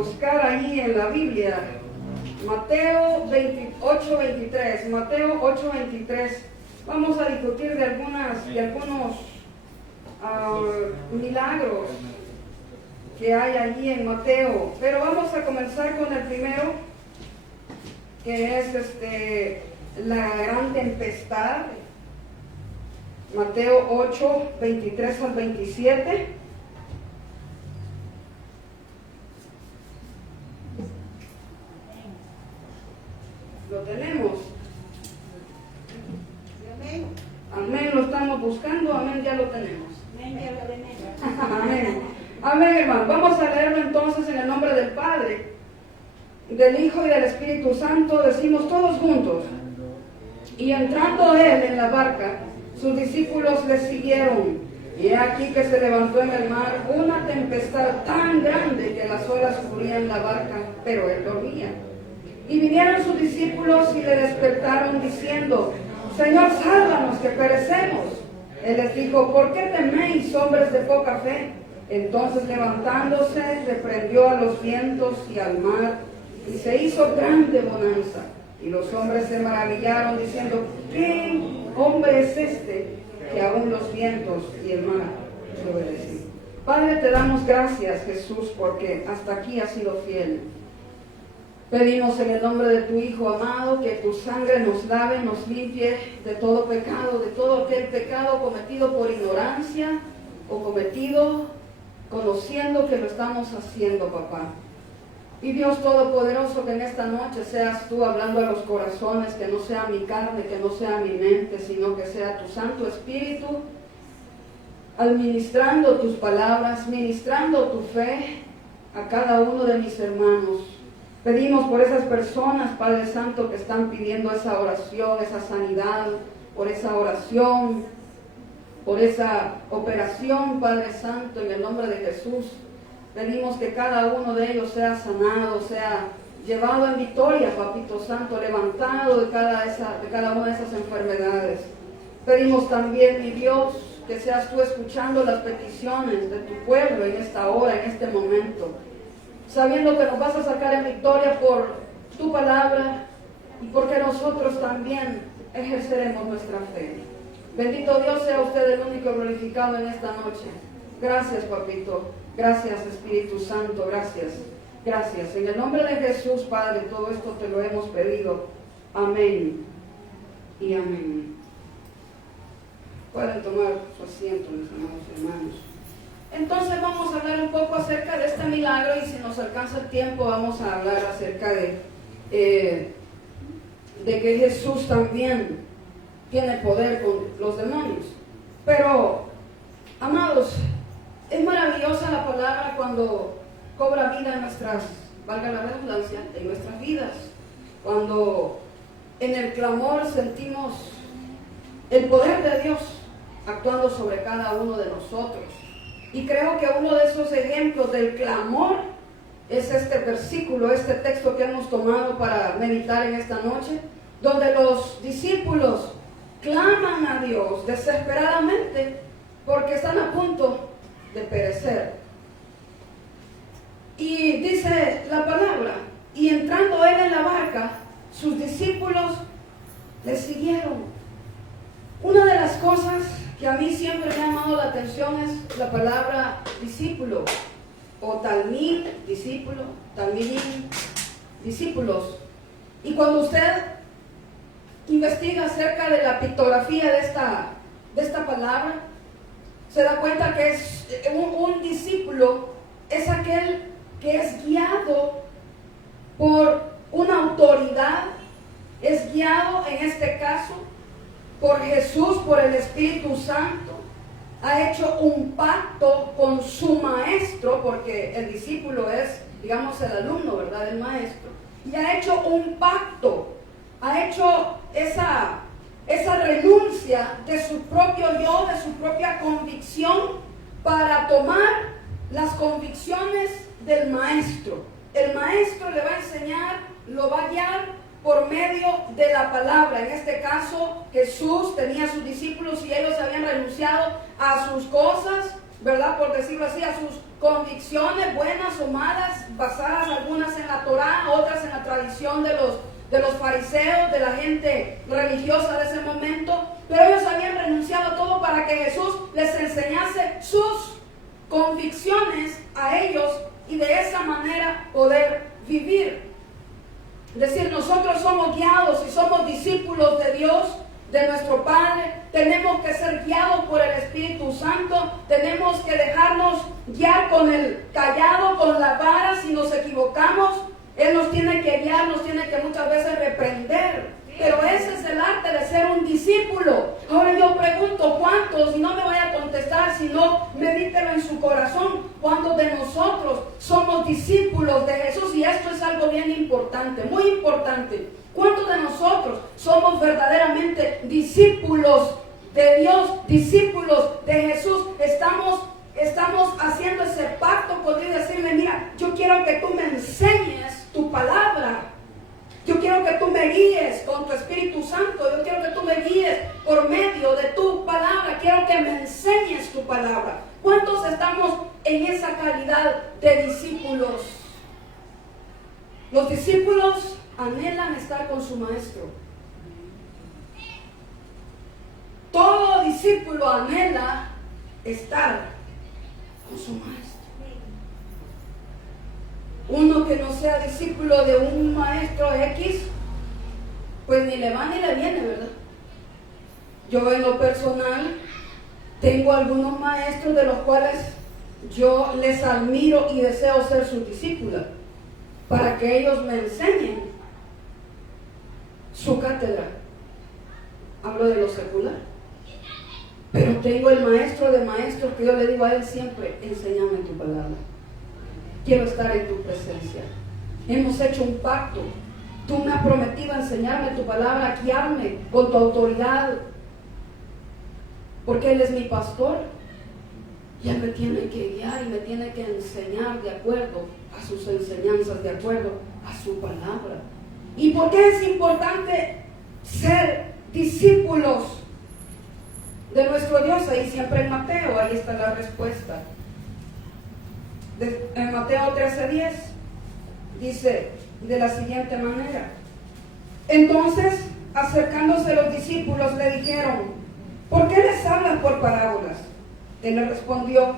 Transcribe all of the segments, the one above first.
buscar ahí en la Biblia, Mateo 28:23, Mateo 8:23. Vamos a discutir de algunos milagros que hay allí en Mateo, pero vamos a comenzar con el primero, que es la gran tempestad. Mateo 8:23 al 27. Lo tenemos. Amén. Amén, lo estamos buscando. Amén, ya lo tenemos. Amén, ya lo tenemos. Amén. Amén, hermano. Vamos a leerlo entonces en el nombre del Padre, del Hijo y del Espíritu Santo. Decimos todos juntos. Y entrando él en la barca, sus discípulos le siguieron. Y he aquí que se levantó en el mar una tempestad tan grande que las olas cubrían la barca, pero él dormía. Y vinieron sus discípulos y le despertaron diciendo: Señor, sálvanos, que perecemos. Él les dijo: ¿por qué teméis, hombres de poca fe? Entonces, levantándose, reprendió a los vientos y al mar, y se hizo grande bonanza. Y los hombres se maravillaron, diciendo: ¿qué hombre es este, que aún los vientos y el mar le obedecen? Padre, te damos gracias, Jesús, porque hasta aquí has sido fiel. Pedimos en el nombre de tu Hijo amado que tu sangre nos lave, nos limpie de todo pecado, de todo aquel pecado cometido por ignorancia o cometido conociendo que lo estamos haciendo, papá. Y Dios Todopoderoso, que en esta noche seas tú hablando a los corazones, que no sea mi carne, que no sea mi mente, sino que sea tu Santo Espíritu, administrando tus palabras, ministrando tu fe a cada uno de mis hermanos. Pedimos por esas personas, Padre Santo, que están pidiendo esa oración, esa sanidad, por esa oración, por esa operación, Padre Santo, en el nombre de Jesús. Pedimos que cada uno de ellos sea sanado, sea llevado en victoria, Papito Santo, levantado de cada una de esas enfermedades. Pedimos también, mi Dios, que seas tú escuchando las peticiones de tu pueblo en esta hora, en este momento, sabiendo que nos vas a sacar en victoria por tu palabra y porque nosotros también ejerceremos nuestra fe. Bendito Dios sea usted el único glorificado en esta noche. Gracias, papito. Gracias, Espíritu Santo. Gracias. Gracias. En el nombre de Jesús, Padre, todo esto te lo hemos pedido. Amén y amén. Pueden tomar su asiento, mis amados hermanos. Entonces vamos a hablar un poco acerca de este milagro, y si nos alcanza el tiempo vamos a hablar acerca de que Jesús también tiene poder con los demonios. Pero, amados, es maravillosa la palabra cuando cobra vida en nuestras, valga la redundancia, en nuestras vidas. Cuando en el clamor sentimos el poder de Dios actuando sobre cada uno de nosotros. Y creo que uno de esos ejemplos del clamor es este versículo, este texto que hemos tomado para meditar en esta noche, donde los discípulos claman a Dios desesperadamente porque están a punto de perecer. Y dice la palabra: y entrando él en la barca, sus discípulos le siguieron. Una de las cosas que a mí siempre me ha llamado la atención es la palabra discípulo, o talmid, discípulo, talmidim, discípulos. Y cuando usted investiga acerca de la pictografía de esta palabra, se da cuenta que es un discípulo es aquel que es guiado por una autoridad, es guiado en este caso por Jesús, por el Espíritu Santo. Ha hecho un pacto con su maestro, porque el discípulo es, digamos, el alumno, ¿verdad?, del maestro. Y ha hecho un pacto, ha hecho esa renuncia de su propio yo, de su propia convicción, para tomar las convicciones del maestro. El maestro le va a enseñar, lo va a guiar por medio de la palabra. En este caso, Jesús tenía a sus discípulos y ellos habían renunciado a sus cosas, ¿verdad? Por decirlo así, a sus convicciones buenas o malas, basadas algunas en la Torá, otras en la tradición de los fariseos, de la gente religiosa de ese momento, pero ellos habían renunciado a todo para que Jesús les enseñase sus convicciones a ellos y de esa manera poder vivir. Es decir, nosotros somos guiados y somos discípulos de Dios, de nuestro Padre. Tenemos que ser guiados por el Espíritu Santo. Tenemos que dejarnos guiar con el callado, con la vara. Si nos equivocamos, Él nos tiene que guiar, nos tiene que muchas veces reprender. Pero ese es el arte de ser un discípulo. Ahora yo pregunto, ¿cuántos? Y no me vaya a contestar, sino medítelo en su corazón. ¿Cuántos de nosotros somos discípulos de Jesús? Y esto es algo bien importante, muy importante. ¿Cuántos de nosotros somos verdaderamente discípulos de Dios, discípulos de Jesús? Estamos haciendo ese pacto con Dios y decirle, mira, yo quiero que tú me enseñes tu palabra. Yo quiero que tú me guíes con tu Espíritu Santo. Yo quiero que tú me guíes por medio de tu palabra. Quiero que me enseñes tu palabra. ¿Cuántos estamos en esa calidad de discípulos? Los discípulos anhelan estar con su maestro. Todo discípulo anhela estar con su maestro. Uno que no sea discípulo de un maestro X, pues ni le va ni le viene, ¿verdad? Yo en lo personal tengo algunos maestros de los cuales yo les admiro y deseo ser su discípula, para que ellos me enseñen su cátedra. Hablo de lo secular. Pero tengo el maestro de maestros que yo le digo a él siempre, enséñame tu palabra. Quiero estar en tu presencia. Hemos hecho un pacto. Tú me has prometido enseñarme tu palabra, guiarme con tu autoridad. Porque Él es mi pastor. Y Él me tiene que guiar y me tiene que enseñar de acuerdo a sus enseñanzas, de acuerdo a su palabra. ¿Y por qué es importante ser discípulos de nuestro Dios? Ahí siempre en Mateo, ahí está la respuesta. En Mateo 13:10 dice de la siguiente manera: entonces, acercándose los discípulos, le dijeron, ¿por qué les hablas por parábolas? Él respondiendo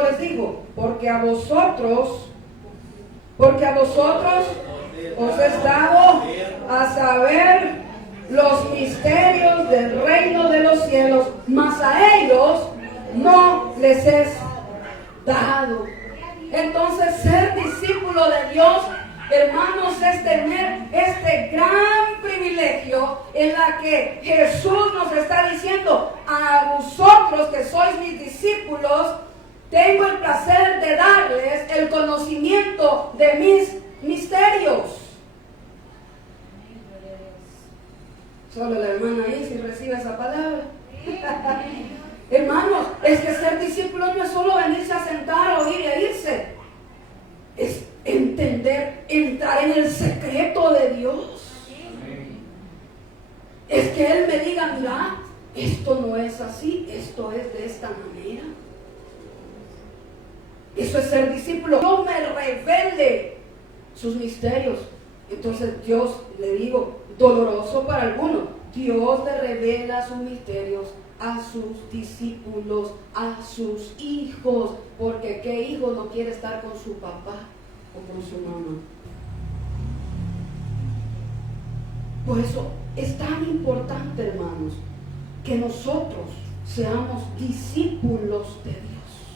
les dijo, porque a vosotros os es dado a saber los misterios del reino de los cielos, mas a ellos no les es dado. Entonces, ser discípulo de Dios, hermanos, es tener este gran privilegio en la que Jesús nos está diciendo, a vosotros que sois mis discípulos, tengo el placer de darles el conocimiento de mis misterios. Solo la hermana ahí si recibe esa palabra. Hermanos, es que ser discípulo no es solo venirse a sentar, oír e irse. Es entender, entrar en el secreto de Dios. Es que Él me diga, mira, esto no es así, esto es de esta manera. Eso es ser discípulo. Dios me revele sus misterios. Entonces Dios, le digo, doloroso para algunos, Dios le revela sus misterios a sus discípulos, a sus hijos, porque ¿qué hijo no quiere estar con su papá o con su mamá? Por eso es tan importante, hermanos, que nosotros seamos discípulos de Dios,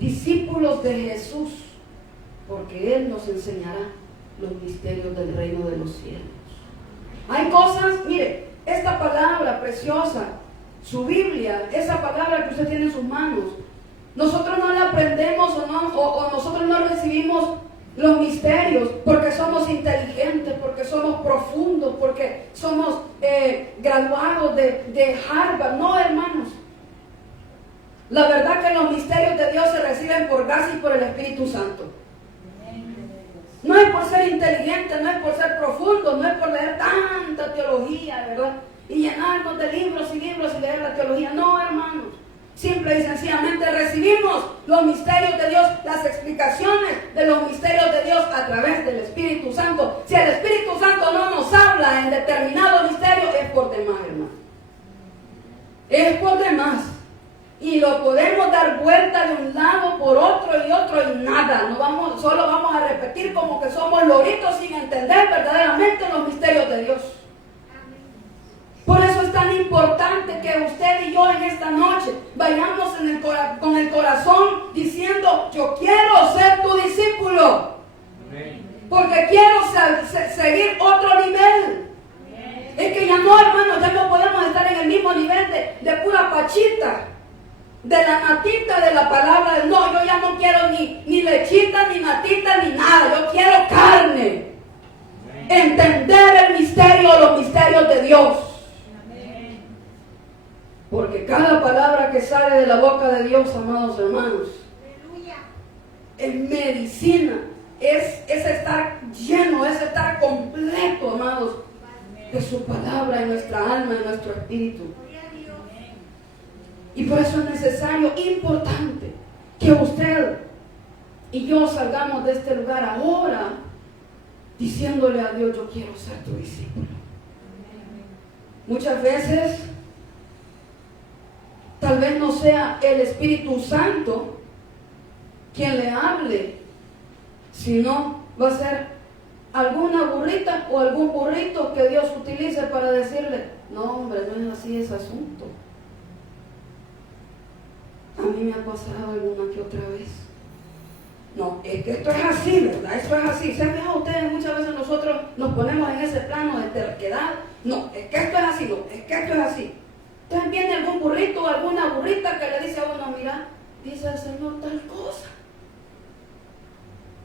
discípulos de Jesús, porque Él nos enseñará los misterios del reino de los cielos. Hay cosas, mire, esta palabra preciosa, su Biblia, esa palabra que usted tiene en sus manos, nosotros no la aprendemos o nosotros no recibimos los misterios porque somos inteligentes, porque somos profundos, porque somos graduados de Harvard. No, hermanos. La verdad que los misterios de Dios se reciben por gracia y por el Espíritu Santo. No es por ser inteligente, no es por ser profundo, no es por leer tanta teología, ¿verdad? Y llenarnos de libros y libros y leer la teología. No, hermanos. Simple y sencillamente recibimos los misterios de Dios, las explicaciones de los misterios de Dios a través del Espíritu Santo. Si el Espíritu Santo no nos habla en determinado misterio, es por demás, hermano. Es por demás. Y lo podemos dar vuelta de un lado por otro y nada. Solo vamos a repetir como que somos loritos sin entender verdaderamente los misterios de Dios. Por eso es tan importante que usted y yo en esta noche vayamos con el corazón diciendo: yo quiero ser tu discípulo. Porque quiero seguir otro nivel. Es que ya no, hermano, ya no podemos estar en el mismo nivel de pura pachita, de la natita de la palabra. No, yo ya no quiero ni lechita, ni natita, ni nada. Yo quiero carne. Entender el misterio, los misterios de Dios. Porque cada palabra que sale de la boca de Dios, amados hermanos, es medicina, es estar lleno, es estar completo, amados, de su palabra en nuestra alma, en nuestro espíritu. Y por eso es necesario, importante, que usted y yo salgamos de este lugar ahora diciéndole a Dios: yo quiero ser tu discípulo. Muchas veces tal vez no sea el Espíritu Santo quien le hable, sino va a ser alguna burrita o algún burrito que Dios utilice para decirle: no, hombre, no es así ese asunto. A mí me ha pasado alguna que otra vez. No, es que esto es así, ¿verdad? Esto es así. ¿Se han fijado ustedes? Muchas veces nosotros nos ponemos en ese plano de terquedad. No, es que esto es así, no, es que esto es así. Entonces viene algún burrito o alguna burrita que le dice a uno: mira, dice el Señor tal cosa.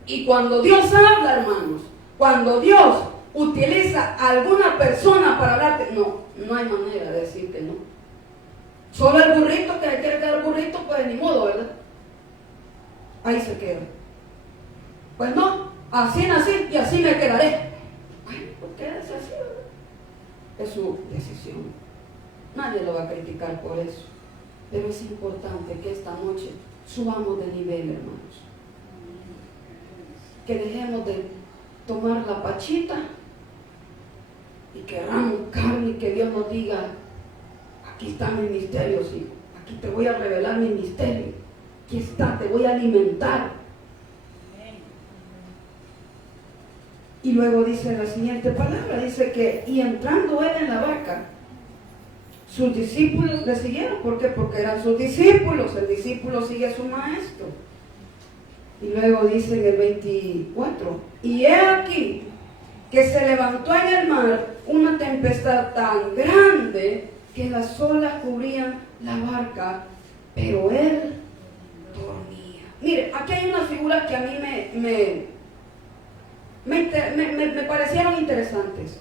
Y cuando Dios habla, hermanos, cuando Dios utiliza a alguna persona para hablarte, no hay manera de decir que no. Solo el burrito que quiere quedar burrito, pues ni modo, ¿verdad? Ahí se queda. Pues no, así nací y así me quedaré. Bueno, pues quédese así, ¿verdad? Es su decisión. Nadie lo va a criticar por eso. Pero es importante que esta noche subamos de nivel, hermanos. Que dejemos de tomar la pachita y queramos carne y que Dios nos diga: aquí están mis misterios, hijo. Aquí te voy a revelar mi misterio. Aquí está, te voy a alimentar. Y luego dice la siguiente palabra, dice que: y entrando él en la barca, sus discípulos le siguieron. ¿Por qué? Porque eran sus discípulos. El discípulo sigue a su maestro. Y luego dice en el 24: y he aquí que se levantó en el mar una tempestad tan grande que las olas cubrían la barca, pero él dormía. Mire, aquí hay unas figuras que a mí me parecieron interesantes.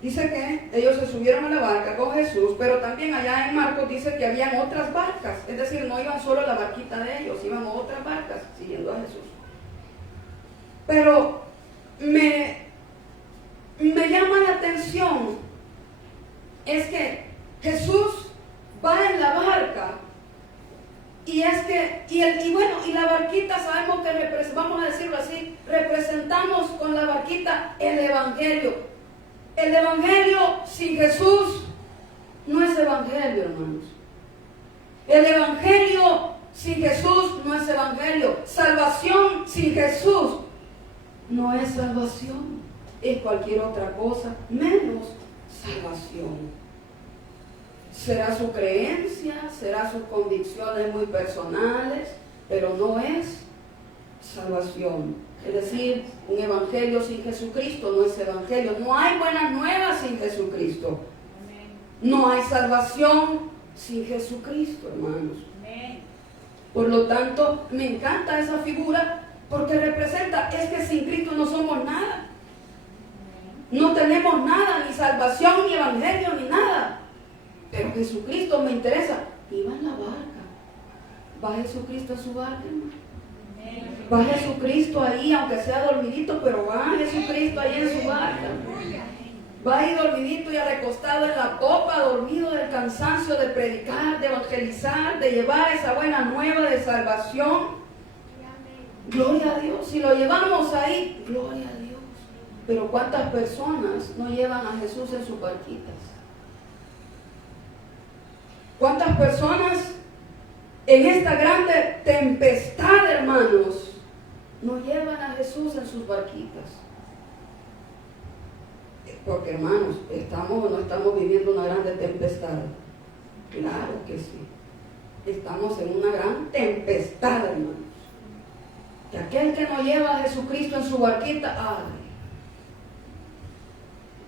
Dice que ellos se subieron a la barca con Jesús, pero también allá en Marcos dice que habían otras barcas, es decir, no iban solo la barquita de ellos, iban otras barcas siguiendo a Jesús. Pero me llama la atención es que Jesús va en la barca y la barquita, sabemos que vamos a decirlo así, representamos con la barquita el Evangelio. El Evangelio sin Jesús no es Evangelio, hermanos. El Evangelio sin Jesús no es Evangelio. Salvación sin Jesús no es salvación. Es cualquier otra cosa menos salvación. Será su creencia, será sus convicciones muy personales, pero no es salvación. Es decir, un evangelio sin Jesucristo no es evangelio. No hay buenas nuevas sin Jesucristo. No hay salvación sin Jesucristo, hermanos. Por lo tanto, me encanta esa figura porque representa, es que sin Cristo no somos nada. No tenemos nada, ni salvación, ni evangelio, ni nada. Pero Jesucristo me interesa. Iba en la barca. ¿Va Jesucristo a su barca, hermano? Va Jesucristo ahí, aunque sea dormidito, pero va Jesucristo ahí en su barca. Va ahí dormidito y recostado en la popa, dormido del cansancio de predicar, de evangelizar, de llevar esa buena nueva de salvación. Gloria a Dios. Si lo llevamos ahí, gloria a Dios. Pero ¿cuántas personas no llevan a Jesús en sus barquitas? ¿Cuántas personas en esta grande tempestad, hermanos, no llevan a Jesús en sus barquitas? Porque, hermanos, ¿estamos o no estamos viviendo una grande tempestad? Claro que sí. Estamos en una gran tempestad, hermanos. Y aquel que no lleva a Jesucristo en su barquita, ay.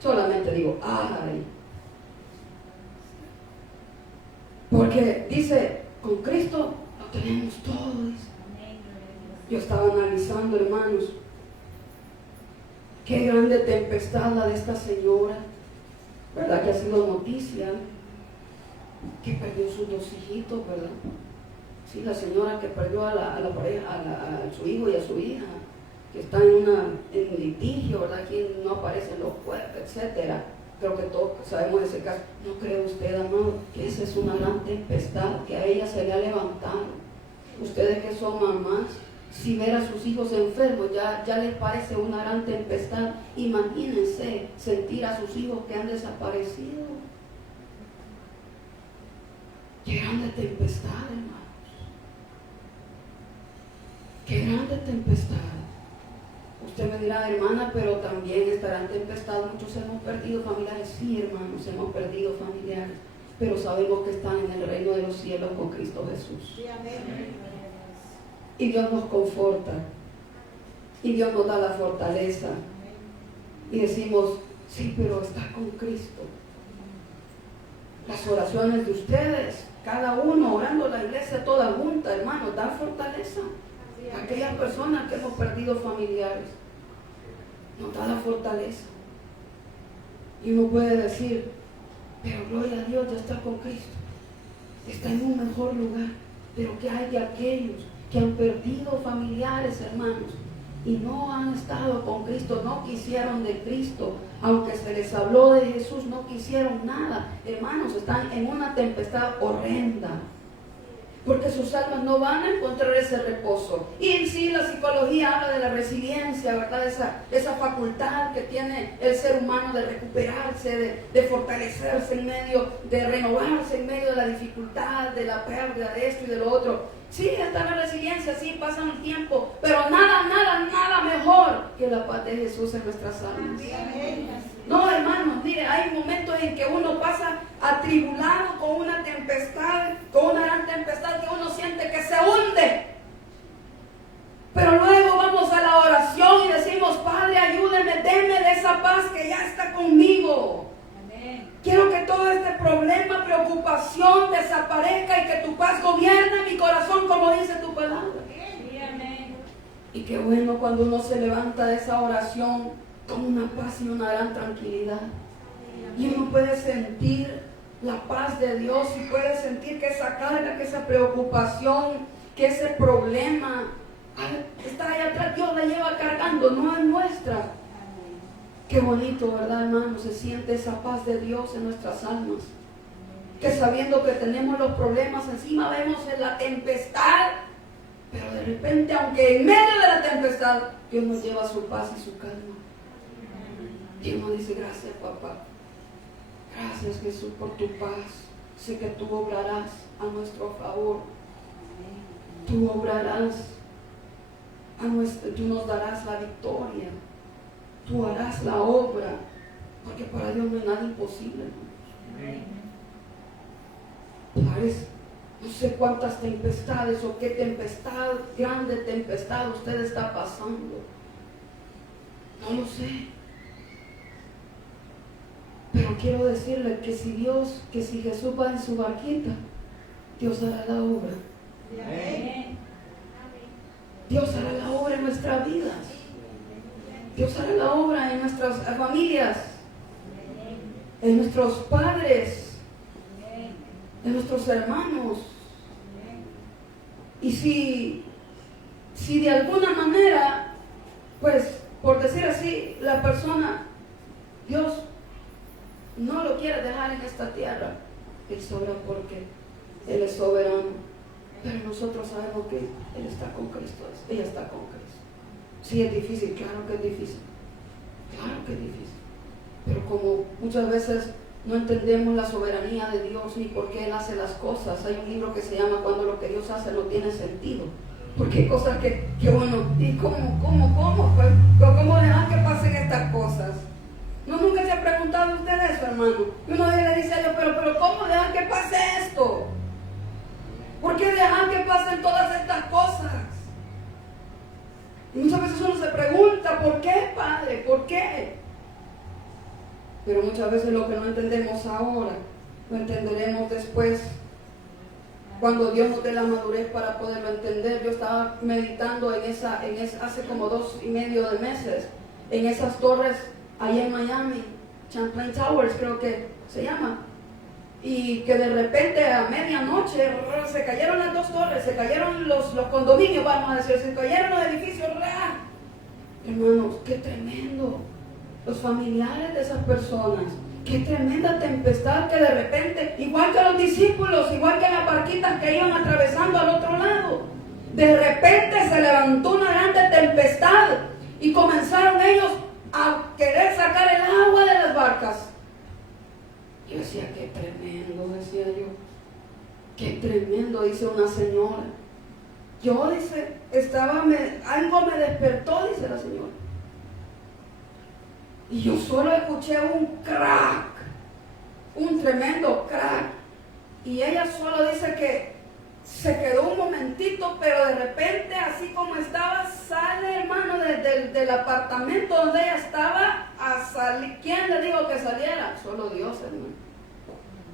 Solamente digo, ay. Porque dice, con Cristo lo tenemos todo. Yo estaba analizando, hermanos, qué grande tempestad la de esta señora, ¿verdad? Que ha sido noticia, que perdió sus 2 hijitos, ¿verdad? Sí, la señora que perdió a la pareja, a su hijo y a su hija, que está en un litigio, ¿verdad? Aquí no aparecen los cuerpos, etcétera. Creo que todos sabemos de ese caso. ¿No cree usted, amado, que esa es una gran tempestad que a ella se le ha levantado? Ustedes que son mamás, si ver a sus hijos enfermos ya les parece una gran tempestad. Imagínense sentir a sus hijos que han desaparecido. Qué grande tempestad, hermanos. Qué grande tempestad. Usted me dirá, hermana, pero también esta gran tempestad, muchos hemos perdido familiares. Sí, hermanos, hemos perdido familiares, pero sabemos que están en el reino de los cielos con Cristo Jesús. Sí, amén. Y Dios nos conforta, y Dios nos da la fortaleza, y decimos, sí, pero está con Cristo. Las oraciones de ustedes, cada uno orando, la iglesia toda junta, hermanos, dan fortaleza. Aquellas personas que hemos perdido familiares, nos da la fortaleza. Y uno puede decir, pero gloria a Dios, ya está con Cristo, está en un mejor lugar. Pero ¿qué hay de aquellos que han perdido familiares, hermanos, y no han estado con Cristo, no quisieron de Cristo, aunque se les habló de Jesús, no quisieron nada? Hermanos, están en una tempestad horrenda, porque sus almas no van a encontrar ese reposo. Y sí, la psicología habla de la resiliencia, ¿verdad? Esa facultad que tiene el ser humano de recuperarse, de fortalecerse en medio, de renovarse en medio de la dificultad, de la pérdida de esto y de lo otro. Sí, está la resiliencia, sí, pasan el tiempo, pero nada mejor que la paz de Jesús en nuestras almas. No, hermanos, mire, hay momentos en que uno pasa atribulado con una tempestad, con una gran tempestad, que uno siente que se hunde. Pero luego vamos a la oración y decimos, Padre, ayúdeme, deme de esa paz que ya está conmigo. Amén. Quiero que todo este problema, preocupación desaparezca y que tu paz gobierne mi corazón, como dice tu palabra. Amén. Y qué bueno cuando uno se levanta de esa oración con una paz y una gran tranquilidad. Y uno puede sentir la paz de Dios y puede sentir que esa carga, que esa preocupación, que ese problema está ahí atrás, Dios la lleva cargando, no es nuestra. Qué bonito, ¿verdad, hermano? Se siente esa paz de Dios en nuestras almas. Que sabiendo que tenemos los problemas encima, vemos en la tempestad, pero de repente, aunque en medio de la tempestad, Dios nos lleva su paz y su calma. Dios nos dice, gracias, papá. Gracias, Jesús, por tu paz. Sé que tú obrarás a nuestro favor. Tú obrarás tú nos darás la victoria. Tú harás la obra, porque para Dios no hay nada imposible. ¿Sabes? No sé cuántas tempestades o qué tempestad, grande tempestad usted está pasando. No lo sé. Pero quiero decirle que si Jesús va en su barquita, Dios hará la obra. Amén. Dios hará la obra en nuestras vidas. Dios hará la obra en nuestras familias, en nuestros padres, en nuestros hermanos. Y si de alguna manera, pues, por decir así, la persona, Dios no lo quiere dejar en esta tierra, Él sobra porque Él es soberano. Pero nosotros sabemos que Él está con Cristo, ella está con Cristo. Sí, es difícil, claro que es difícil. Claro que es difícil. Pero como muchas veces no entendemos la soberanía de Dios ni por qué Él hace las cosas. Hay un libro que se llama Cuando lo que Dios hace no tiene sentido. Porque hay cosas que uno, ¿y cómo dejan que pasen estas cosas? ¿No nunca se ha preguntado usted eso, hermano? Y uno le dice a Dios, pero ¿cómo dejan que pase esto? ¿Por qué dejan que pasen todas estas cosas? Y muchas veces uno se pregunta, ¿por qué, Padre? ¿Por qué? Pero muchas veces lo que no entendemos ahora, lo entenderemos después, cuando Dios nos dé la madurez para poderlo entender. Yo estaba meditando hace como 2.5 meses, en esas torres ahí en Miami, Champlain Towers creo que se llama, y que de repente a medianoche se cayeron las 2 torres, se cayeron los condominios, vamos a decir, se cayeron los edificios. Hermanos, qué tremendo. Los familiares de esas personas, qué tremenda tempestad que de repente, igual que los discípulos, igual que las barquitas que iban atravesando al otro lado, de repente se levantó una grande tempestad y comenzaron ellos a querer sacar el agua de las barcas. Yo decía, qué tremendo, decía yo, qué tremendo, dice una señora. Yo, dice, algo me despertó, dice la señora. Y yo solo escuché un crack, un tremendo crack. Y ella solo dice que se quedó un momentito, pero de repente, así como estaba, sale, hermano, del apartamento donde ella estaba a salir. ¿Quién le dijo que saliera? Solo Dios, hermano.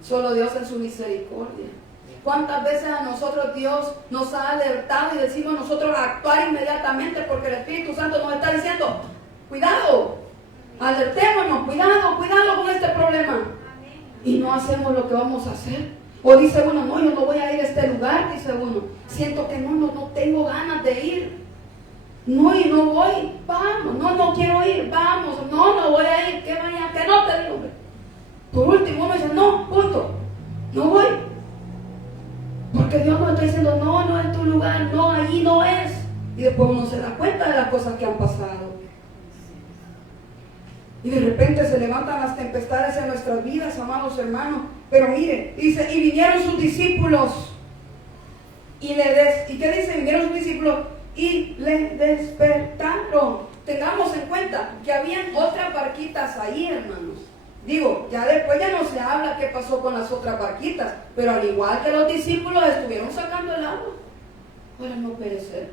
Solo Dios en su misericordia. ¿Cuántas veces a nosotros Dios nos ha alertado y decimos nosotros a actuar inmediatamente porque el Espíritu Santo nos está diciendo, cuidado, alertémonos, cuidado con este problema? Y no hacemos lo que vamos a hacer. O dice uno, no, yo no voy a ir a este lugar, dice uno. Siento que no tengo ganas de ir. No, y no voy, vamos, no quiero ir, vamos, no voy a ir, que vaya, que no te digo. Por último uno dice, no, punto, no voy. Porque Dios nos está diciendo, no es tu lugar, no, allí no es. Y después uno se da cuenta de las cosas que han pasado. Y de repente se levantan las tempestades en nuestras vidas, amados hermanos. Pero mire, dice, y vinieron sus discípulos. ¿Y qué dice? Vinieron sus discípulos y le despertaron. Tengamos en cuenta que habían otras barquitas ahí, hermanos. Digo, ya después ya no se habla qué pasó con las otras barquitas, pero al igual que los discípulos estuvieron sacando el agua para no perecer.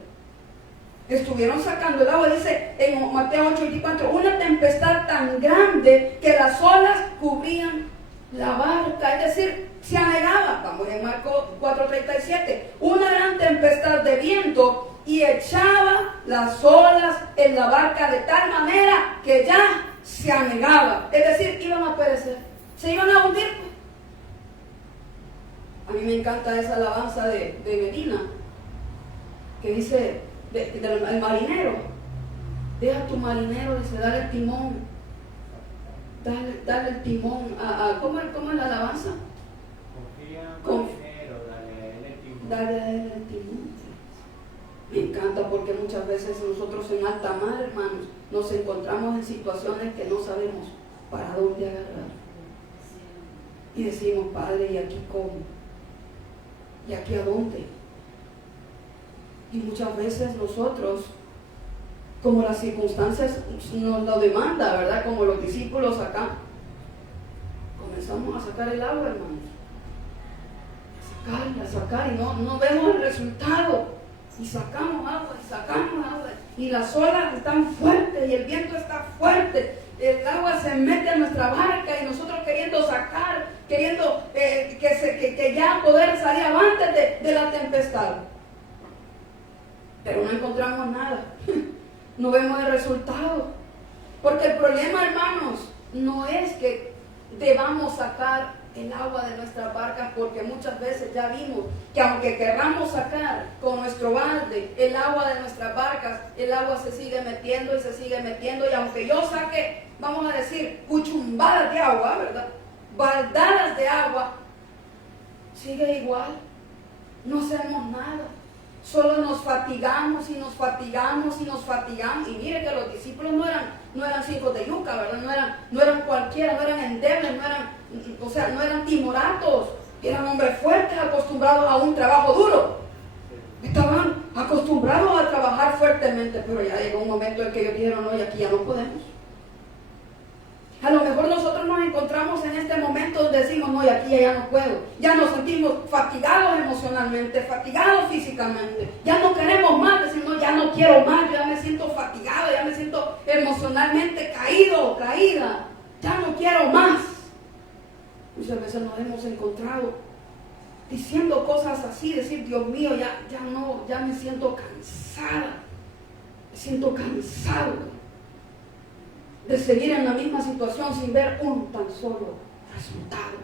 Estuvieron sacando el agua, dice en Mateo 8:24, una tempestad tan grande que las olas cubrían la barca, es decir, se anegaba. Vamos en Marcos 4:37, una gran tempestad de viento y echaba las olas en la barca de tal manera que ya se anegaba, es decir, iban a perecer, se iban a hundir. A mí me encanta esa alabanza de Medina que dice el marinero, deja tu marinero, dice, dale el timón, dale el timón ¿cómo es la alabanza? Confía, marinero, dale a él el timón. Me encanta porque muchas veces nosotros en alta mar, hermanos, nos encontramos en situaciones que no sabemos para dónde agarrar. Y decimos, Padre, ¿y aquí cómo? ¿Y aquí a dónde? Y muchas veces nosotros, como las circunstancias nos lo demandan, ¿verdad? Como los discípulos acá, comenzamos a sacar el agua, hermanos. A sacar, y no vemos el resultado. Y sacamos agua, y las olas están fuertes, y el viento está fuerte. El agua se mete a nuestra barca, y nosotros queriendo sacar, queriendo que ya poder salir avante de la tempestad. Pero no encontramos nada. No vemos el resultado. Porque el problema, hermanos, no es que debamos sacar el agua de nuestras barcas, porque muchas veces ya vimos que aunque querramos sacar con nuestro balde el agua de nuestras barcas, el agua se sigue metiendo, y aunque yo saque, vamos a decir, cuchumbadas de agua, ¿verdad? Baldadas de agua, sigue igual. No hacemos nada. Solo nos fatigamos y nos fatigamos y nos fatigamos. Y mire que los discípulos no eran hijos de yuca, ¿verdad? No eran cualquiera, no eran endebles, no eran timoratos. Eran hombres fuertes, acostumbrados a un trabajo duro. Estaban acostumbrados a trabajar fuertemente, pero ya llegó un momento en que ellos dijeron, oye, aquí ya no podemos. A lo mejor nosotros nos encontramos en este momento donde decimos, no, y aquí ya no puedo. Ya nos sentimos fatigados emocionalmente, fatigados físicamente. Ya no queremos más, decimos, no, ya no quiero más, ya me siento fatigado, ya me siento emocionalmente caído, caída. Ya no quiero más. Muchas veces nos hemos encontrado diciendo cosas así, decir, Dios mío, ya me siento cansada. Me siento cansado de seguir en la misma situación sin ver un tan solo resultado.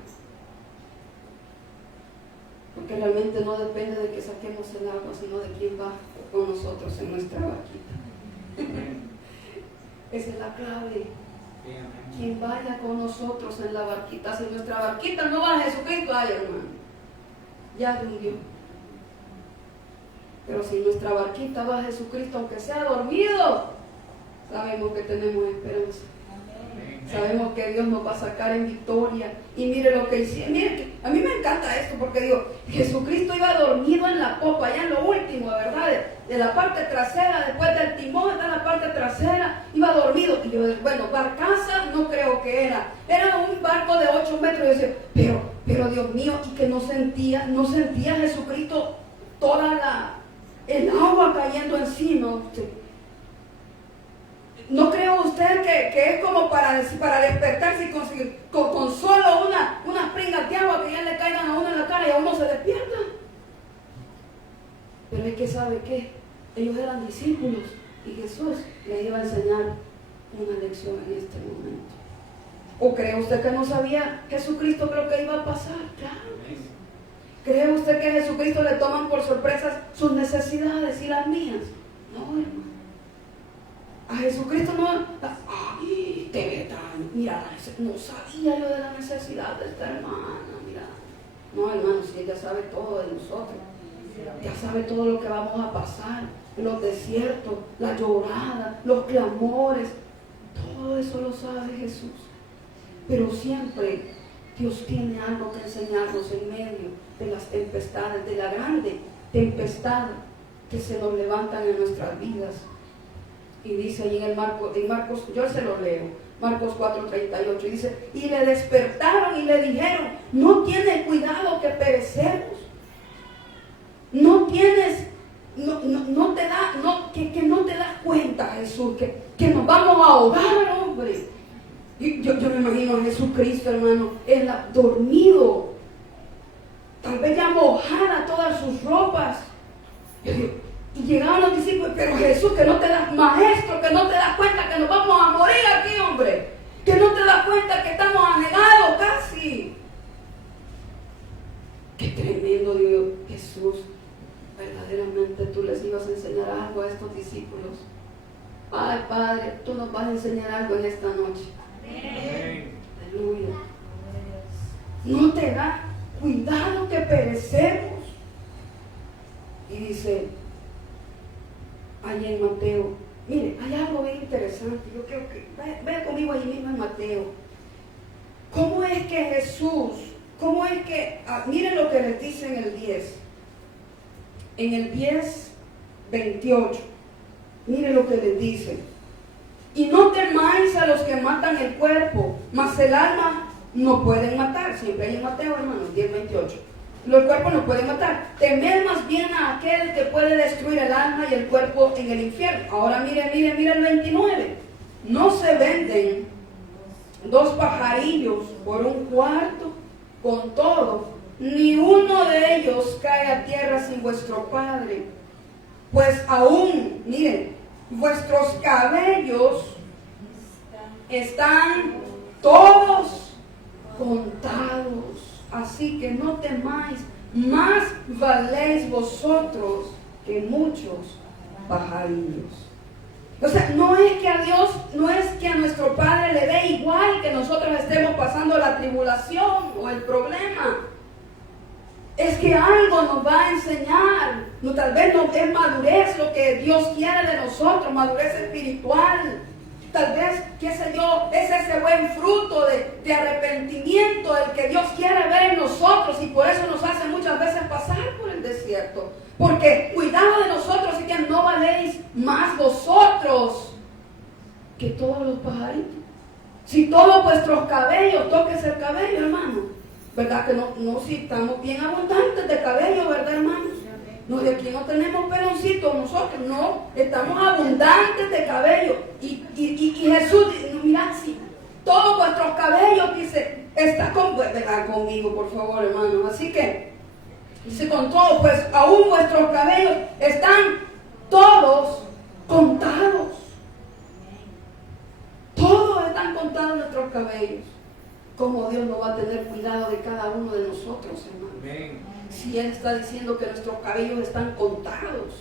Porque realmente no depende de que saquemos el agua, sino de quién va con nosotros en nuestra barquita. Esa es la clave. Quien vaya con nosotros en la barquita. Si nuestra barquita no va a Jesucristo, ay hermano, ya hundió. Pero si nuestra barquita va a Jesucristo, aunque sea dormido, sabemos que tenemos esperanza. Sabemos que Dios nos va a sacar en victoria. Y mire lo que hicieron. Mire, a mí me encanta esto porque digo, Jesucristo iba dormido en la popa, ya en lo último, ¿verdad? De la parte trasera, después del timón, está la parte trasera, iba dormido. Y yo, bueno, barcaza no creo que era. Era un barco de 8 metros. Y yo decía, pero Dios mío, y que no sentía Jesucristo toda el agua cayendo encima. ¿No cree usted que es como para despertarse y conseguir con solo unas pringas de agua que ya le caigan a uno en la cara y a uno se despierta? Pero es que ¿sabe qué? Ellos eran discípulos y Jesús les iba a enseñar una lección en este momento. ¿O cree usted que no sabía Jesucristo lo que iba a pasar? Claro. ¿Cree usted que a Jesucristo le toman por sorpresas sus necesidades y las mías? No, hermano. A Jesucristo no, ay, te ve tan, mira, no sabía yo de la necesidad de esta hermana, mira. No, hermano, si ella sabe todo de nosotros, ya sabe todo lo que vamos a pasar, los desiertos, la llorada, los clamores, todo eso lo sabe Jesús. Pero siempre Dios tiene algo que enseñarnos en medio de las tempestades, de la grande tempestad que se nos levantan en nuestras vidas. Y dice ahí en Marcos, yo se lo leo, Marcos 4:38, y dice, y le despertaron y le dijeron, no tienes cuidado que perecemos, que no te das cuenta, Jesús, que nos vamos a ahogar, hombre. Y yo me imagino a Jesucristo, hermano, dormido, tal vez ya mojada todas sus ropas. Y llegaban los discípulos, pero Jesús, que no te das, maestro, que no te das cuenta que nos vamos a morir aquí, hombre, que no te das cuenta que estamos anegados casi. Qué tremendo, Dios, Jesús, verdaderamente tú les ibas a enseñar algo a estos discípulos. Ay, Padre, tú nos vas a enseñar algo en esta noche. Amén. Aleluya. No te da cuidado que perecemos. Y dice ahí en Mateo, mire, hay algo bien interesante. Yo creo que vaya conmigo allí mismo en Mateo. ¿Cómo es que Jesús, miren lo que les dice en el 10, en el 10:28, miren lo que les dice: y no temáis a los que matan el cuerpo, mas el alma no pueden matar. Siempre hay en Mateo, hermanos, 10:28. Los cuerpos no pueden matar. Temed más bien a aquel que puede destruir el alma y el cuerpo en el infierno. Ahora mire el 29. No se venden 2 pajarillos por un cuarto. Con todo, ni uno de ellos cae a tierra sin vuestro Padre. Pues aún, miren, vuestros cabellos están todos contados. Así que no temáis, más valéis vosotros que muchos pajarillos. O sea, no es que a nuestro Padre le dé igual que nosotros estemos pasando la tribulación o el problema. es que algo nos va a enseñar. No, tal vez no es madurez lo que Dios quiere de nosotros, madurez espiritual. Tal vez, qué sé yo, es ese buen fruto de arrepentimiento el que Dios quiere ver en nosotros, y por eso nos hace muchas veces pasar por el desierto. Porque cuidado de nosotros, y que no valéis más vosotros que todos los pajaritos. Si todos vuestros cabellos, toques el cabello, hermano. ¿Verdad que no, si estamos bien abundantes de cabello, verdad, hermanos? No, de aquí no tenemos peloncitos nosotros, no, estamos abundantes de cabello. Y Jesús dice, no, mirad, si todos vuestros cabellos, dice, está conmigo, por favor, hermanos. Así que, dice, con todo, pues aún vuestros cabellos están todos contados. Todos están contados nuestros cabellos. Como Dios no va a tener cuidado de cada uno de nosotros, hermano. Amén. Si Él está diciendo que nuestros cabellos están contados,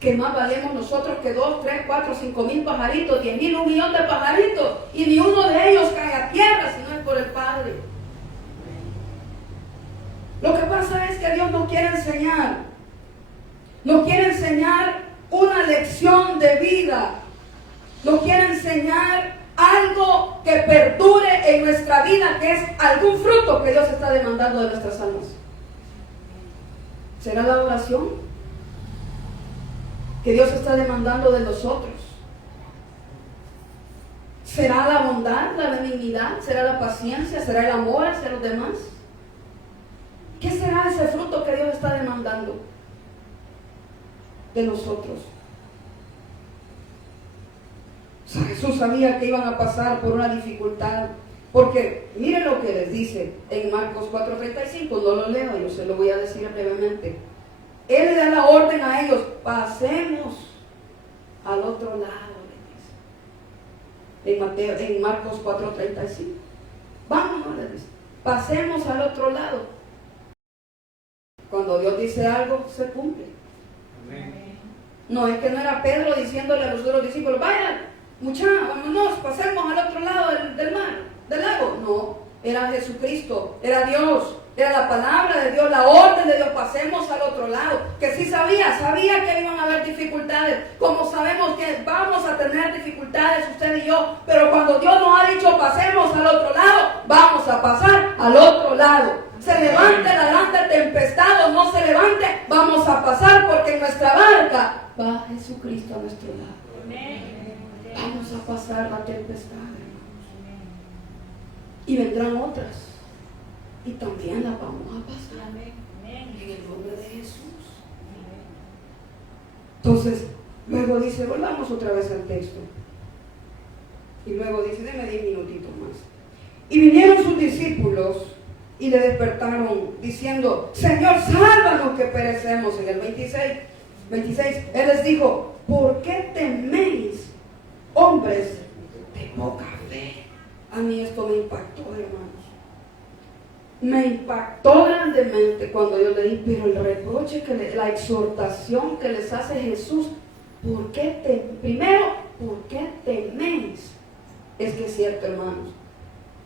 que más valemos nosotros que 2, 3, 4, 5 mil pajaritos, 10 mil, 1 millón de pajaritos, y ni uno de ellos cae a tierra si no es por el Padre. Lo que pasa es que Dios nos quiere enseñar una lección de vida, nos quiere enseñar algo que perdure en nuestra vida, que es algún fruto que Dios está demandando de nuestras almas. ¿Será la oración que Dios está demandando de nosotros? ¿Será la bondad, la benignidad? ¿Será la paciencia? ¿Será el amor hacia los demás? ¿Qué será ese fruto que Dios está demandando de nosotros? O sea, Jesús sabía que iban a pasar por una dificultad, porque miren lo que les dice en Marcos 4:35, no lo leo, yo se lo voy a decir brevemente. Él le da la orden a ellos, pasemos al otro lado, les dice. En Marcos 4:35. Vámonos, les dice, pasemos al otro lado. Cuando Dios dice algo, se cumple. Amén. No es que no era Pedro diciéndole a los otros discípulos, vayan, muchachos, vámonos, pasemos al otro lado del mar, del lago. No, era Jesucristo, era Dios, era la palabra de Dios, la orden de Dios, pasemos al otro lado. Que sí sabía que iban a haber dificultades, como sabemos que vamos a tener dificultades usted y yo, pero cuando Dios nos ha dicho pasemos al otro lado, vamos a pasar al otro lado. Se levante la grande tempestad o no se levante, vamos a pasar, porque en nuestra barca va Jesucristo a nuestro lado. Amén. Vamos a pasar la tempestad, hermanos. Y vendrán otras. Y también las vamos a pasar. En el nombre de Jesús. Entonces, luego dice, volvamos otra vez al texto. Y luego dice, deme 10 minutitos más. Y vinieron sus discípulos y le despertaron diciendo, Señor, sálvanos que perecemos. En el 26, Él les dijo, ¿por qué teméis, hombres de poca fe? A mí esto me impactó, hermanos. Me impactó grandemente cuando yo leí, pero el reproche, la exhortación que les hace Jesús, primero, ¿por qué teméis? Es que es cierto, hermanos,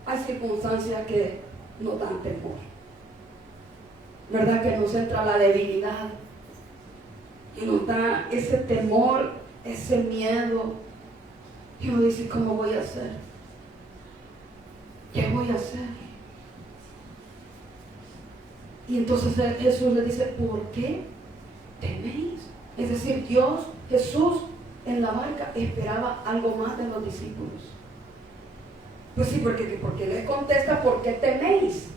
hay circunstancias que nos dan temor, ¿verdad? Que nos entra la debilidad, y nos da ese temor, ese miedo, y uno dice, ¿cómo voy a hacer? ¿Qué voy a hacer? Y entonces Jesús le dice, ¿por qué teméis? Es decir, Jesús en la barca esperaba algo más de los discípulos. Pues sí, porque les contesta, ¿por qué teméis?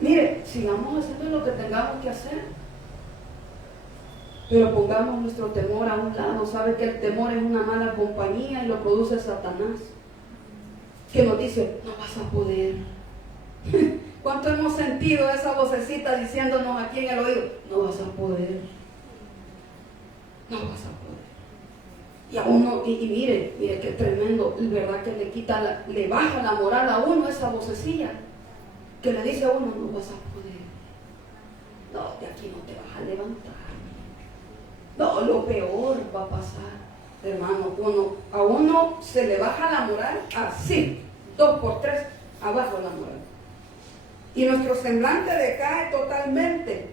Mire, sigamos haciendo lo que tengamos que hacer, pero pongamos nuestro temor a un lado. Sabe que el temor es una mala compañía y lo produce Satanás, que nos dice, no vas a poder. ¿Cuánto hemos sentido esa vocecita diciéndonos aquí en el oído, no vas a poder, no vas a poder? Y a uno, y mire qué tremendo, verdad que le baja la moral a uno esa vocecilla que le dice a uno, no vas a poder, no, de aquí no te vas a levantar, no, lo peor va a pasar, hermano. A uno se le baja la moral así, 2 por 3, abajo la moral. y nuestro semblante decae totalmente,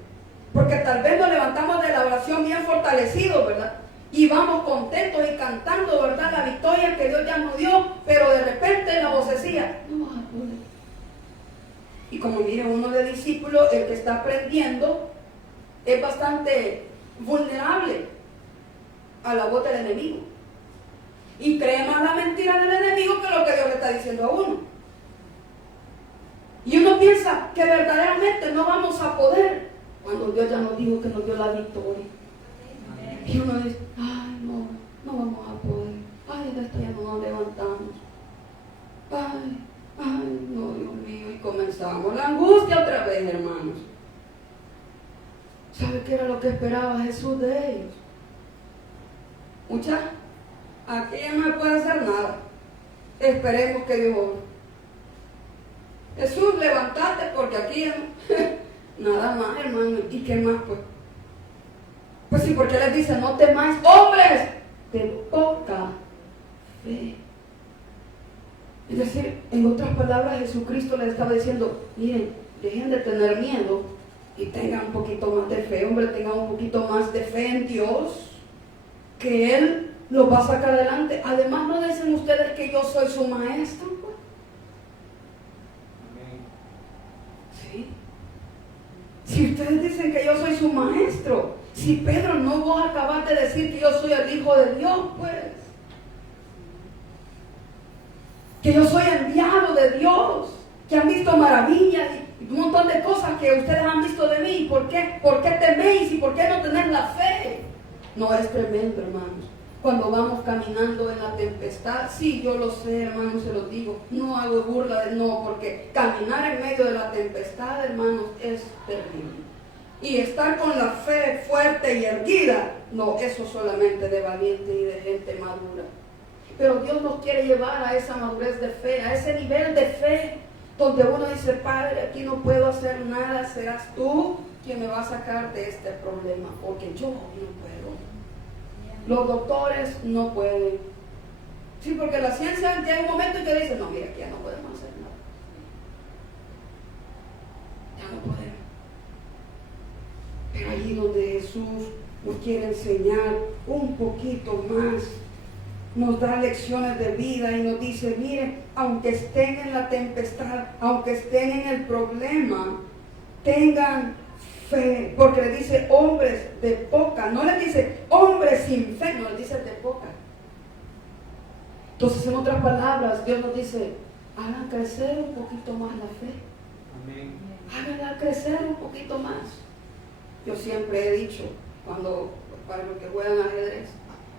porque tal vez nos levantamos de la oración bien fortalecidos, ¿verdad? Y vamos contentos y cantando, ¿verdad?, la victoria que Dios ya nos dio, pero de repente la vocecilla, no vas a poder. Y como miren, uno de discípulos, el que está aprendiendo, es bastante vulnerable a la voz del enemigo. Y cree más la mentira del enemigo que lo que Dios le está diciendo a uno. Y uno piensa que verdaderamente no vamos a poder, cuando Dios ya nos dijo que nos dio la victoria. Y uno dice, ay, no vamos a poder. Ay, de esto ya no nos levantamos. Ay, no, Dios mío. Y comenzamos la angustia otra vez, hermanos. ¿Sabe qué era lo que esperaba Jesús de ellos? Muchachos, aquí ya no se puede hacer nada. Esperemos que Dios obre. Jesús, levántate porque aquí nada más, hermano. ¿Y qué más, pues? Pues sí, porque les dice, no temáis, hombres de poca fe. Es decir, en otras palabras, Jesucristo les estaba diciendo, miren, dejen de tener miedo y tengan un poquito más de fe, hombre, tengan un poquito más de fe en Dios, que Él los va a sacar adelante. Además, ¿no dicen ustedes que yo soy su maestro? Pues? Sí. Si ustedes dicen que yo soy su maestro, si Pedro, no vos acabas de decir que yo soy el Hijo de Dios, pues, que yo soy enviado de Dios, que han visto maravillas y un montón de cosas que ustedes han visto de mí. ¿Por qué? ¿Por qué teméis y por qué no tenéis la fe? No, es tremendo, hermanos. Cuando vamos caminando en la tempestad, sí, yo lo sé, hermanos, se los digo, no hago burla de no, porque caminar en medio de la tempestad, hermanos, es terrible. Y estar con la fe fuerte y erguida, no, eso solamente de valiente y de gente madura. Pero Dios nos quiere llevar a esa madurez de fe, a ese nivel de fe, donde uno dice, Padre, aquí no puedo hacer nada, serás tú quien me va a sacar de este problema, porque yo no puedo. Los doctores no pueden. Sí, porque la ciencia llega un momento en que dice, no, mira, aquí ya no podemos hacer nada. Ya no podemos. Pero allí donde Jesús nos quiere enseñar un poquito más, nos da lecciones de vida y nos dice, miren, aunque estén en la tempestad, aunque estén en el problema, tengan fe, porque le dice hombres de poca, no le dice hombres sin fe, no le dice de poca. Entonces, en otras palabras, Dios nos dice, hagan crecer un poquito más la fe. Amén. Háganla crecer un poquito más. Yo siempre he dicho, para los que juegan ajedrez,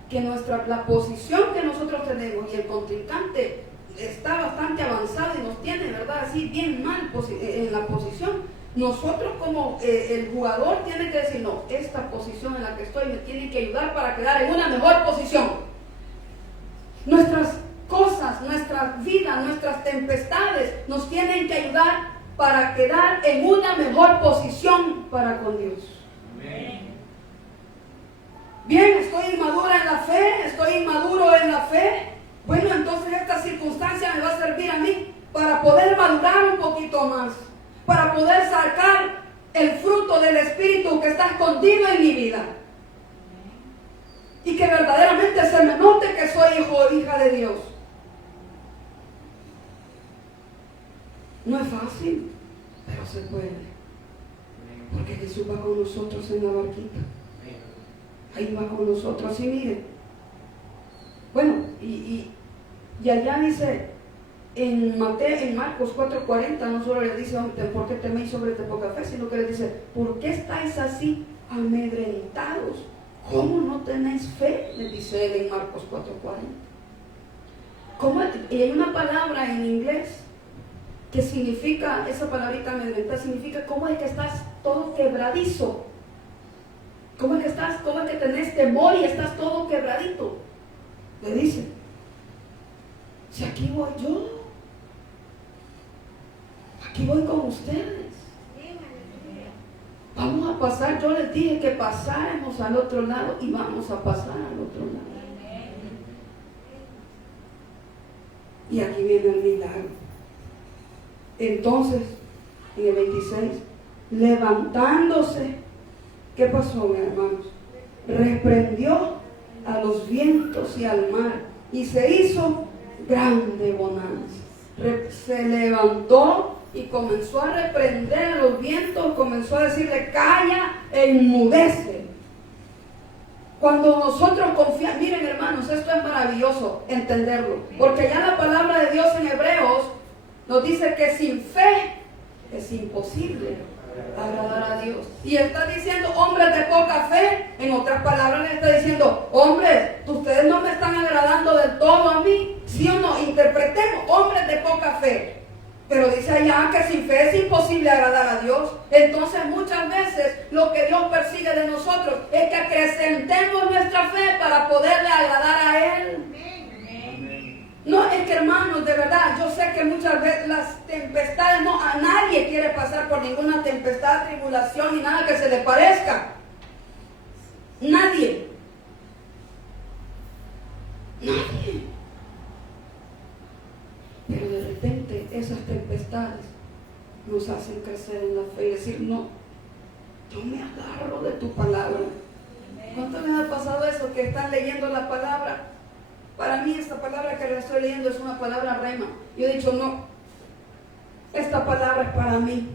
que la posición que nosotros tenemos y el contrincante está bastante avanzado y nos tiene, ¿verdad?, así bien mal en la posición. Nosotros como el jugador tiene que decir, no, esta posición en la que estoy me tiene que ayudar para quedar en una mejor posición. Nuestras cosas, nuestras vidas, nuestras tempestades nos tienen que ayudar para quedar en una mejor posición para con Dios. Amén. Bien, estoy inmadura en la fe, estoy inmaduro en la fe. Bueno, entonces esta circunstancia me va a servir a mí para poder madurar un poquito más, para poder sacar el fruto del Espíritu que está escondido en mi vida. Y que verdaderamente se me note que soy hijo o hija de Dios. No es fácil, pero se puede. Porque Jesús va con nosotros en la barquita. Ahí va con nosotros, y miren. Bueno, y allá dice, en Marcos 4:40, no solo les dice, ¿por qué teméis sobre de poca fe? Sino que les dice, ¿por qué estáis así amedrentados? ¿Cómo no tenéis fe? Les dice él en Marcos 4:40. Y hay una palabra en inglés que significa, esa palabrita amedrentar significa, ¿cómo es que estás todo quebradizo? ¿Cómo es que tenés temor y estás todo quebradito? Le dice, si aquí voy yo, aquí voy con ustedes. Vamos a pasar, yo les dije que pasáramos al otro lado y vamos a pasar al otro lado. Y aquí viene el milagro. Entonces, en el 26, levantándose, ¿qué pasó, mis hermanos? Reprendió a los vientos y al mar, y se hizo grande bonanza. Se levantó y comenzó a reprender a los vientos, comenzó a decirle: calla e inmudece. Cuando nosotros confiamos, miren hermanos, esto es maravilloso entenderlo, porque ya la palabra de Dios en Hebreos nos dice que sin fe es imposible agradar a Dios. Y está diciendo hombres de poca fe. En otras palabras le está diciendo: hombres, ustedes no me están agradando del todo a mí. ¿Sí o no? Interpretemos: hombres de poca fe. Pero dice allá que sin fe es imposible agradar a Dios. Entonces muchas veces lo que Dios persigue de nosotros es que acrecentemos nuestra fe para poderle agradar a Él. No, es que hermanos, de verdad, yo sé que muchas veces las tempestades, no, a nadie quiere pasar por ninguna tempestad, tribulación ni nada que se le parezca. Nadie. Pero de repente esas tempestades nos hacen crecer en la fe y decir: no, yo me agarro de tu palabra. ¿Cuánto les ha pasado eso, que están leyendo la palabra? Para mí esta palabra que les estoy leyendo es una palabra rema. Yo he dicho: no, esta palabra es para mí.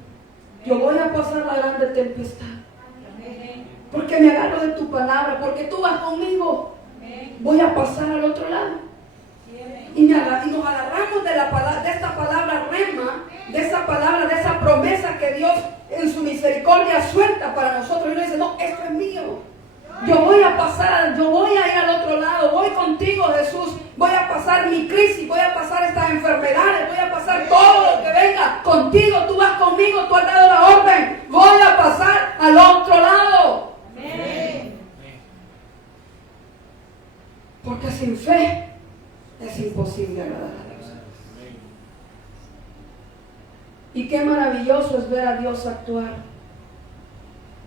Yo voy a pasar la grande tempestad porque me agarro de tu palabra, porque tú vas conmigo. Voy a pasar al otro lado. Y nos agarramos de esta palabra rema, de esa palabra, de esa promesa que Dios en su misericordia suelta para nosotros. Y nos dice: no, esto es mío. Yo voy a pasar, yo voy a ir al otro lado. Voy contigo, Jesús. Voy a pasar mi crisis, voy a pasar estas enfermedades, voy a pasar todo lo que venga. Contigo, tú vas conmigo, tú has dado la orden. Voy a pasar al otro lado. Porque sin fe es imposible agradar a Dios. Y qué maravilloso es ver a Dios actuar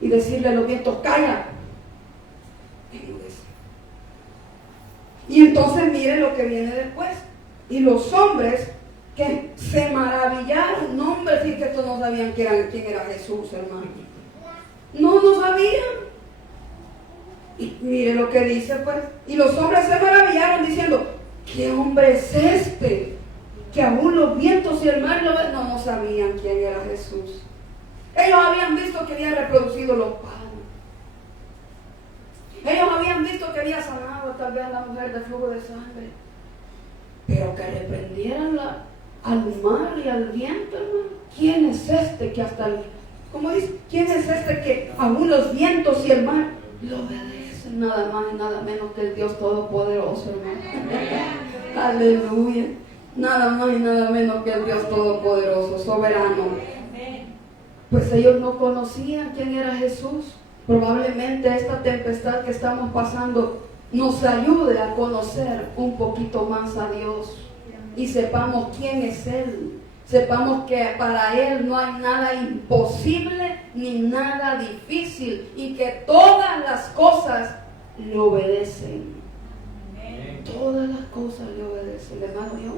y decirle a los vientos: calla. Y entonces mire lo que viene después. Y los hombres que se maravillaron, no, hombre, sí que estos no sabían quién era Jesús, hermano. No sabían. Y mire lo que dice, pues. Y los hombres se maravillaron diciendo: ¿qué hombre es este? Que aún los vientos y el mar lo ven. No sabían quién era Jesús. Ellos habían visto que había reproducido los panes. Ellos habían visto que había sanado tal vez a la mujer de flujo de sangre. Pero que reprendieran al mar y al viento, hermano. ¿Quién es este que hasta ¿cómo dice? ¿Quién es este que aún los vientos y el mar lo obedecen? Nada más y nada menos que el Dios Todopoderoso, hermano. Aleluya. Nada más y nada menos que el Dios Todopoderoso, soberano. Pues ellos no conocían quién era Jesús. Probablemente esta tempestad que estamos pasando nos ayude a conocer un poquito más a Dios y sepamos quién es Él. Sepamos que para Él no hay nada imposible ni nada difícil y que todas las cosas le obedecen. Todas las cosas le obedecen. Hermano, yo.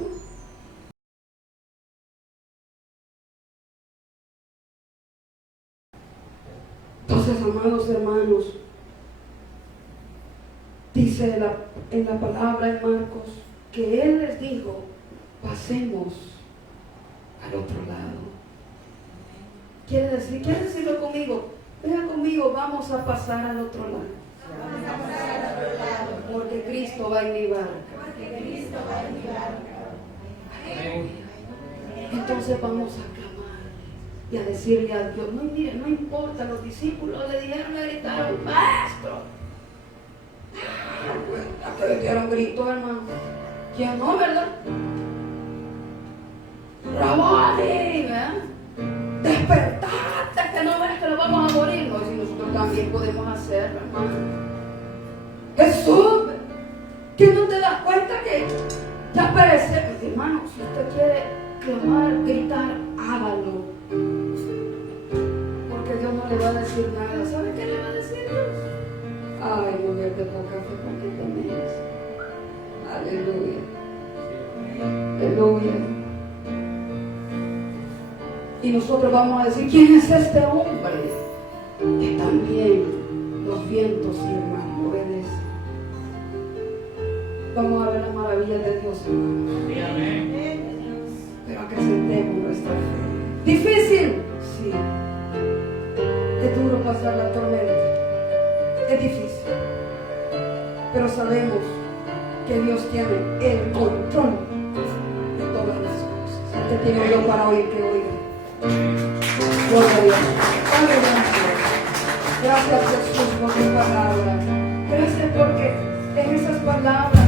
Entonces, amados hermanos, dice en la palabra en Marcos que Él les dijo: pasemos al otro lado. Quiere decirlo conmigo: venga conmigo, vamos a pasar al otro lado. Porque Cristo va en mi barca. Entonces vamos a clamar y a decirle a Dios: no, mire, no importa, los discípulos le gritaron: maestro. A que le dieron gritos, hermano. ¿Quién no, verdad? Raboni, ¿verdad? Despertate, que no ves que nos vamos a morir. No, si nosotros también podemos hacerlo, hermano. Jesús, que no te das cuenta que ya perecemos. Hermano, si usted quiere clamar, gritar, hágalo. Porque Dios no le va a decir nada. ¿Sabe qué le va a decir Dios? Ay, mujer de poca fe, ¿por qué temes? Aleluya. Aleluya. Y nosotros vamos a decir, ¿quién es este hombre? Que también los vientos y el mar le obedecen. Vamos a ver la maravilla de Dios, hermano. Pero acrecentemos nuestra fe. ¿Difícil? Sí. Es duro pasar la tormenta. Es difícil. Pero sabemos que Dios tiene el control de todas las cosas. Usted tiene oído para oír, que oiga. Gloria a Dios. Padre, gracias. Gracias, Jesús, por tu palabra. Gracias porque en esas palabras